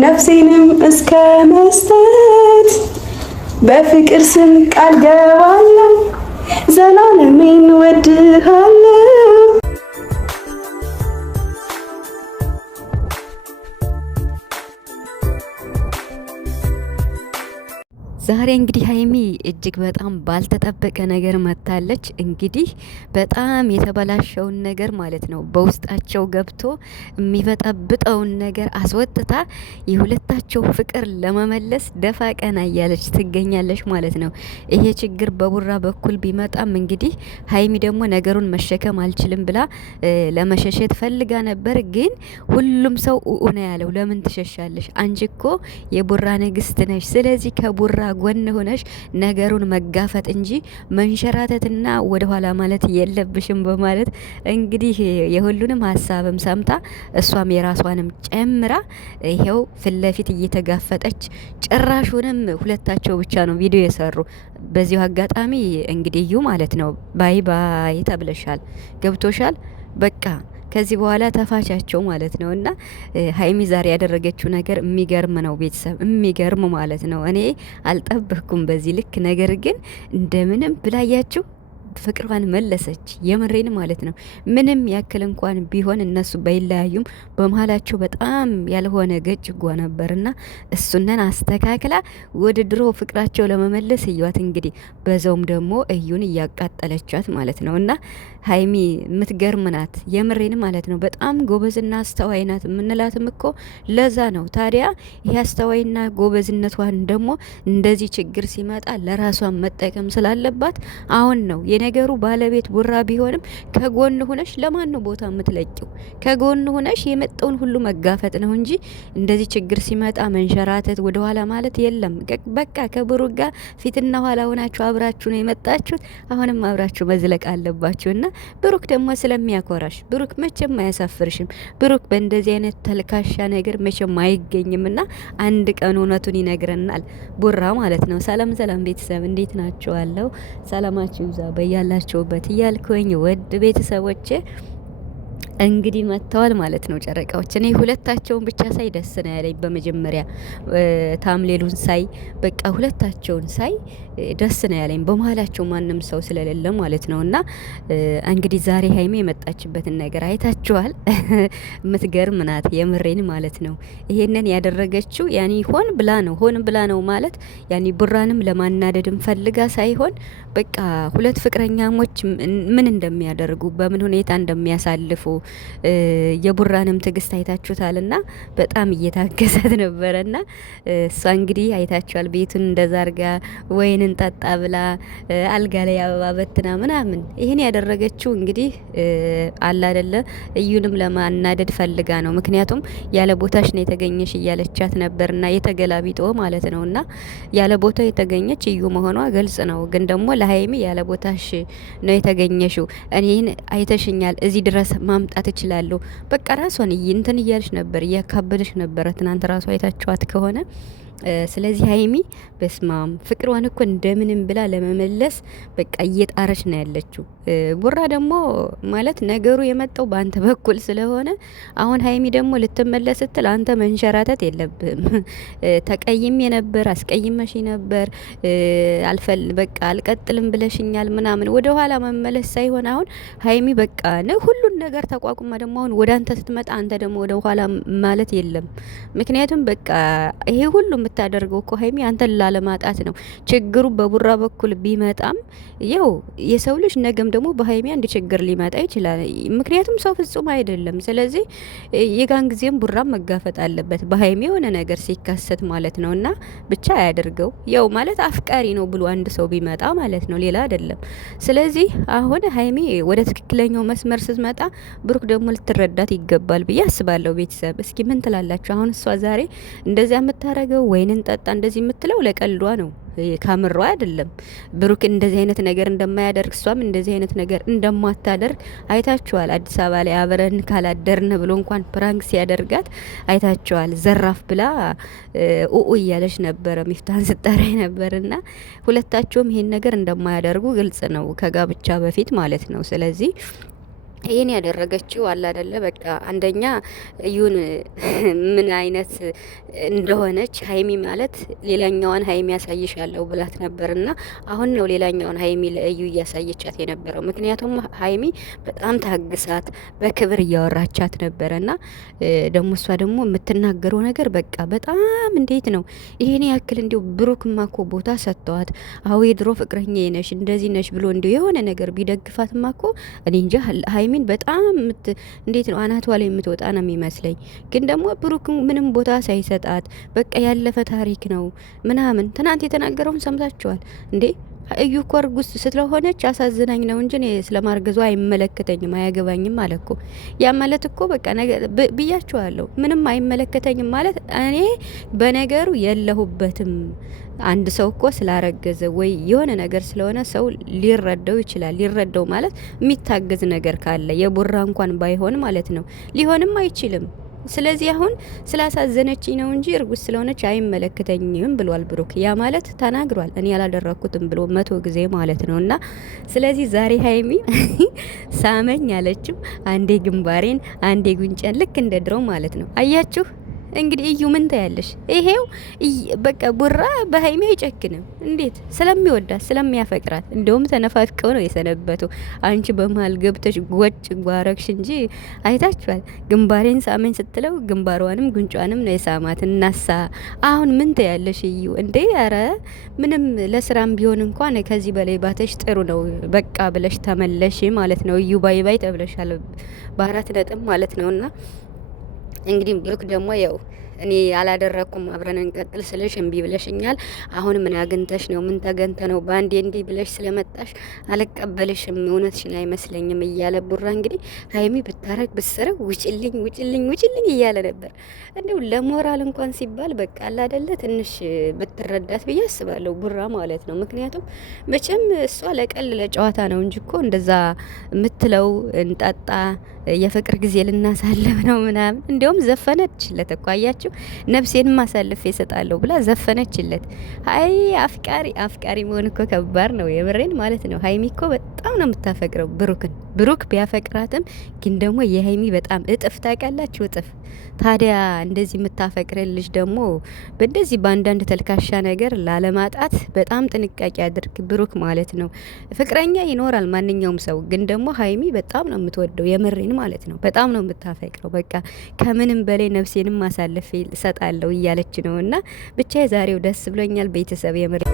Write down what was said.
ነፍሴንም እስከ መስጠት በፍቅር ስም ቃል ገባለሁ ዘላለሜን ወድሃለሁ። ዛሬ እንግዲህ ሀይሚ እጅግ በጣም ባልተጠበቀ ነገር መታለች። እንግዲህ በጣም የተበላሸውን ነገር ማለት ነው በውስጣቸው ገብቶ የሚበጠብጠውን ነገር አስወጥታ የሁለታቸው ፍቅር ለመመለስ ደፋ ቀና እያለች ትገኛለች ማለት ነው። ይሄ ችግር በቡራ በኩል ቢመጣም እንግዲህ ሀይሚ ደግሞ ነገሩን መሸከም አልችልም ብላ ለመሸሸት ፈልጋ ነበር። ግን ሁሉም ሰው ኡኡነ ያለው ለምን ትሸሻለሽ? አንቺ እኮ የቡራ ንግስት ነሽ። ስለዚህ ከቡራ ጎን ሆነሽ ነገሩን መጋፈጥ እንጂ መንሸራተትና ወደኋላ ማለት የለብሽም በማለት እንግዲህ የሁሉንም ሀሳብም ሰምታ እሷም የራሷንም ጨምራ ይሄው ፊት ለፊት እየተጋፈጠች ጭራሹንም ሁለታቸው ብቻ ነው ቪዲዮ የሰሩ። በዚሁ አጋጣሚ እንግዲህ እዩ ማለት ነው ባይ ባይ ተብለሻል። ገብቶሻል በቃ ከዚህ በኋላ ተፋቻቸው ማለት ነው። እና ሀይሚ ዛሬ ያደረገችው ነገር የሚገርም ነው ቤተሰብ፣ የሚገርም ማለት ነው። እኔ አልጠበቅኩም በዚህ ልክ። ነገር ግን እንደምንም ብላያችሁ ፍቅሯን መለሰች። የምሬን ማለት ነው። ምንም ያክል እንኳን ቢሆን እነሱ ባይለያዩም በመሀላቸው በጣም ያልሆነ ገጭጓ ነበርና እሱነን አስተካክላ ወደ ድሮ ፍቅራቸው ለመመለስ እያት እንግዲህ በዛውም ደግሞ እዩን እያቃጠለቻት ማለት ነው። እና ሀይሚ የምትገርም ናት። የምሬን ማለት ነው። በጣም ጎበዝና አስተዋይ ናት የምንላትም እኮ ለዛ ነው። ታዲያ ይሄ አስተዋይና ጎበዝነቷን ደግሞ እንደዚህ ችግር ሲመጣ ለራሷን መጠቀም ስላለባት አሁን ነው ነገሩ ባለቤት ቡራ ቢሆንም ከጎን ሆነሽ ለማን ነው ቦታ የምትለቂው? ከጎን ሆነሽ የመጣውን ሁሉ መጋፈጥ ነው እንጂ እንደዚህ ችግር ሲመጣ መንሸራተት ወደ ኋላ ማለት የለም። በቃ ከብሩክ ጋር ፊትና ኋላ ሆናችሁ አብራችሁ ነው የመጣችሁት። አሁንም አብራችሁ መዝለቅ አለባችሁና ብሩክ ደግሞ ስለሚያኮራሽ ብሩክ መቼም አያሳፍርሽም። ብሩክ በእንደዚህ አይነት ተልካሻ ነገር መቼም አይገኝምና አንድ ቀን እውነቱን ይነግረናል ቡራ ማለት ነው። ሰላም ሰላም ቤተሰብ እንዴት ናችኋለሁ? ሰላማችሁ ይብዛ ያላችሁበት እያልኩኝ ወድ ቤተሰቦቼ እንግዲህ መጥተዋል ማለት ነው ጨረቃዎች። እኔ ሁለታቸውን ብቻ ሳይ ደስ ነው ያለኝ። በመጀመሪያ ታምሌሉን ሳይ በቃ ሁለታቸውን ሳይ ደስ ነው ያለኝ፣ በመሀላቸው ማንም ሰው ስለሌለ ማለት ነው። እና እንግዲህ ዛሬ ሀይሜ የመጣችበትን ነገር አይታችኋል። የምትገርም ናት የምሬን ማለት ነው። ይሄንን ያደረገችው ያኒ ሆን ብላ ነው ማለት ያኒ ቡራንም ለማናደድም ፈልጋ ሳይሆን በቃ ሁለት ፍቅረኛሞች ምን እንደሚያደርጉ በምን ሁኔታ እንደሚያሳልፉ የቡራንም ትግስት አይታችሁታልና በጣም እየታገሰት ነበረና እሷ እንግዲህ አይታችኋል። ቤቱን እንደዛ አርጋ ወይንን ጠጣ ብላ አልጋ ላይ አበባ በትና ምናምን ይሄን ያደረገችው እንግዲህ አላ አይደለ እዩንም ለማናደድ ፈልጋ ነው። ምክንያቱም ያለ ቦታሽ ነው የተገኘሽ እያለቻት ነበርና የተገላቢጦ ማለት ነውና ያለ ቦታ የተገኘች እዩ መሆኗ ግልጽ ነው። ግን ደግሞ ለሀይሚ ያለ ቦታሽ ነው የተገኘሽው፣ እኔን አይተሽኛል፣ እዚህ ድረስ ማምጣት እችላለሁ። በቃ ራሷን እንትን እያልሽ ነበር፣ እያካበደሽ ነበረ ትናንት ራሷ አይታችኋት ከሆነ። ስለዚህ ሀይሚ በስማም ፍቅሯን እኮ እንደምንም ብላ ለመመለስ በቃ እየጣረች ነው ያለችው። ቡራ ደግሞ ማለት ነገሩ የመጣው በአንተ በኩል ስለሆነ አሁን ሀይሚ ደግሞ ልትመለስ ስትል አንተ መንሸራተት የለብህም። ተቀይሜ ነበር፣ አስቀይመሽ ነበር፣ በቃ አልቀጥልም ብለሽኛል ምናምን ወደ ኋላ መመለስ ሳይሆን አሁን ሀይሚ በቃ ሁሉን ነገር ተቋቁማ ደግሞ አሁን ወደ አንተ ስትመጣ አንተ ደግሞ ወደ ኋላ ማለት የለም። ምክንያቱም በቃ ይሄ ሁሉ የምታደርገው እኮ ሀይሚ አንተን ላለማጣት ነው። ችግሩ በቡራ በኩል ቢመጣም ያው የሰው ልጅ ነገም ደግሞ በሀይሚ አንድ ችግር ሊመጣ ይችላል። ምክንያቱም ሰው ፍጹም አይደለም። ስለዚህ የጋን ጊዜም ቡራም መጋፈጥ አለበት በሀይሚ የሆነ ነገር ሲከሰት ማለት ነው። እና ብቻ ያደርገው ያው ማለት አፍቃሪ ነው ብሎ አንድ ሰው ቢመጣ ማለት ነው፣ ሌላ አይደለም። ስለዚህ አሁን ሀይሚ ወደ ትክክለኛው መስመር ስትመጣ ብሩክ ደግሞ ልትረዳት ይገባል ብዬ አስባለሁ። ቤተሰብ እስኪ ምን ትላላችሁ? አሁን እሷ ዛሬ እንደዚያ የምታረገው ወይንን ጠጣ እንደዚህ የምትለው ለቀልዷ ነው፣ ካምሯ አይደለም። ብሩክ እንደዚህ አይነት ነገር እንደማያደርግ እሷም እንደዚህ አይነት ነገር እንደማታደርግ አይታችኋል። አዲስ አበባ ላይ አብረን ካላደርን ብሎ እንኳን ፕራንክ ሲያደርጋት አይታችኋል። ዘራፍ ብላ ኡኡ እያለች ነበረ፣ ሚፍታን ስጠራይ ነበርና ሁለታቸውም ይሄን ነገር እንደማያደርጉ ግልጽ ነው፣ ከጋብቻ በፊት ማለት ነው። ስለዚህ ይህን ያደረገችው አለ አይደለ በቃ አንደኛ እዩን ምን አይነት እንደሆነች ሀይሚ ማለት ሌላኛዋን ሀይሚ ያሳይሻለሁ ብላት ነበርና አሁን ነው ሌላኛዋን ሀይሚ ለእዩ እያሳየቻት የነበረው። ምክንያቱም ሀይሚ በጣም ታግሳት በክብር እያወራቻት ነበረና ደግሞ እሷ ደግሞ የምትናገረው ነገር በቃ በጣም እንዴት ነው ይሄን ያክል እንዲሁ ብሩክማ እኮ ቦታ ሰጥተዋት አዎ የድሮ ፍቅረኛ ነሽ እንደዚህ ነሽ ብሎ እንዲሁ የሆነ ነገር ቢደግፋትማ እኮ እኔ እንጃ ሀይሚን በጣም እንዴት ነው አናቷ ላይ የምትወጣ ነው የሚመስለኝ። ግን ደግሞ ብሩክ ምንም ቦታ ሳይሰጣት በቃ ያለፈ ታሪክ ነው ምናምን ትናንት የተናገረውን ሰምታችኋል እንዴ? እዩ እኮ እርጉዝ ስለሆነች አሳዝናኝ ነው እንጂ እኔ ስለማርገዟ አይመለከተኝም አያገባኝም አለ እኮ። ያ ማለት እኮ በቃ ብያችኋለሁ፣ ምንም አይመለከተኝም ማለት እኔ በነገሩ የለሁበትም። አንድ ሰው እኮ ስላረገዘ ወይ የሆነ ነገር ስለሆነ ሰው ሊረዳው ይችላል። ሊረዳው ማለት የሚታገዝ ነገር ካለ የቡራ እንኳን ባይሆን ማለት ነው፣ ሊሆንም አይችልም። ስለዚህ አሁን ስላሳዘነችኝ ነው እንጂ እርጉዝ ስለሆነች አይመለከተኝም ብሏል ብሩክ። ያ ማለት ተናግሯል፣ እኔ ያላደረኩትም ብሎ 100 ጊዜ ማለት ነው። እና ስለዚህ ዛሬ ሀይሚ ሳመኝ አለችው። አንዴ ግንባሬን፣ አንዴ ጉንጨን፣ ልክ እንደ ድሮው ማለት ነው። አያችሁ እንግዲህ እዩ ምን ታያለሽ? ይሄው በቃ ቡራ በሀይሚ አይጨክንም። እንዴት ስለሚወዳት ስለሚያፈቅራት፣ እንደውም ተነፋፍቀው ነው የሰነበቱ። አንቺ በመሀል ገብተሽ ጎጭ ጓረግሽ እንጂ አይታችኋል። ግንባሬን ሳመኝ ስትለው ግንባሯንም ጉንጯንም ነው የሳማት። እናሳ አሁን ምን ታያለሽ እዩ? እንዴ ኧረ ምንም ለስራም ቢሆን እንኳን ከዚህ በላይ ባተሽ ጥሩ ነው በቃ ብለሽ ተመለሽ ማለት ነው። እዩ ባይ ባይ ተብለሻል በ4 ነጥብ ማለት ነውና እንግዲህ ብሩክ ደግሞ ያው እኔ አላደረኩም አብረን እንቀጥል ስልሽ እምቢ ብለሽኛል። አሁን ምን አግኝተሽ ነው? ምን ተገንተ ነው? ባንዴ እንዲህ ብለሽ ስለመጣሽ አልቀበልሽም፣ እውነትሽን አይመስለኝም እያለ ቡራ እንግዲህ ሀይሚ ብታረግ ብትሰረግ ውጭልኝ ውጭልኝ ውጭልኝ እያለ ነበር። እንዲሁ ለሞራል እንኳን ሲባል በቃ አለ አይደለ ትንሽ ብትረዳት ብዬ አስባለሁ ቡራ ማለት ነው። ምክንያቱም መቼም እሷ ለቀል ለጨዋታ ነው እንጂ እኮ እንደዛ የምትለው እንጠጣ የፍቅር ጊዜ ልናሳልፍ ነው ምናምን። እንዲያውም ዘፈነችለት እኮ አያችሁ፣ ነፍሴን ማሳልፍ ይሰጣለሁ ብላ ዘፈነችለት። አይ አፍቃሪ መሆን እኮ ከባድ ነው የምሬን ማለት ነው። ሀይሚ እኮ በጣም ነው የምታፈቅረው ብሩክን። ብሩክ ቢያፈቅራትም ግን ደግሞ የሀይሚ በጣም እጥፍ ታውቃላችሁ፣ እጥፍ። ታዲያ እንደዚህ የምታፈቅረን ልጅ ደግሞ በእንደዚህ በአንዳንድ ተልካሻ ነገር ላለማጣት በጣም ጥንቃቄ አድርግ ብሩክ ማለት ነው። ፍቅረኛ ይኖራል ማንኛውም ሰው፣ ግን ደግሞ ሀይሚ በጣም ነው የምትወደው የምሬን ማለት ነው። በጣም ነው የምታፈቅረው። በቃ ከምንም በላይ ነፍሴንም ማሳለፍ እሰጣለሁ እያለች ነው። እና ብቻ የዛሬው ደስ ብሎኛል ቤተሰብ የምር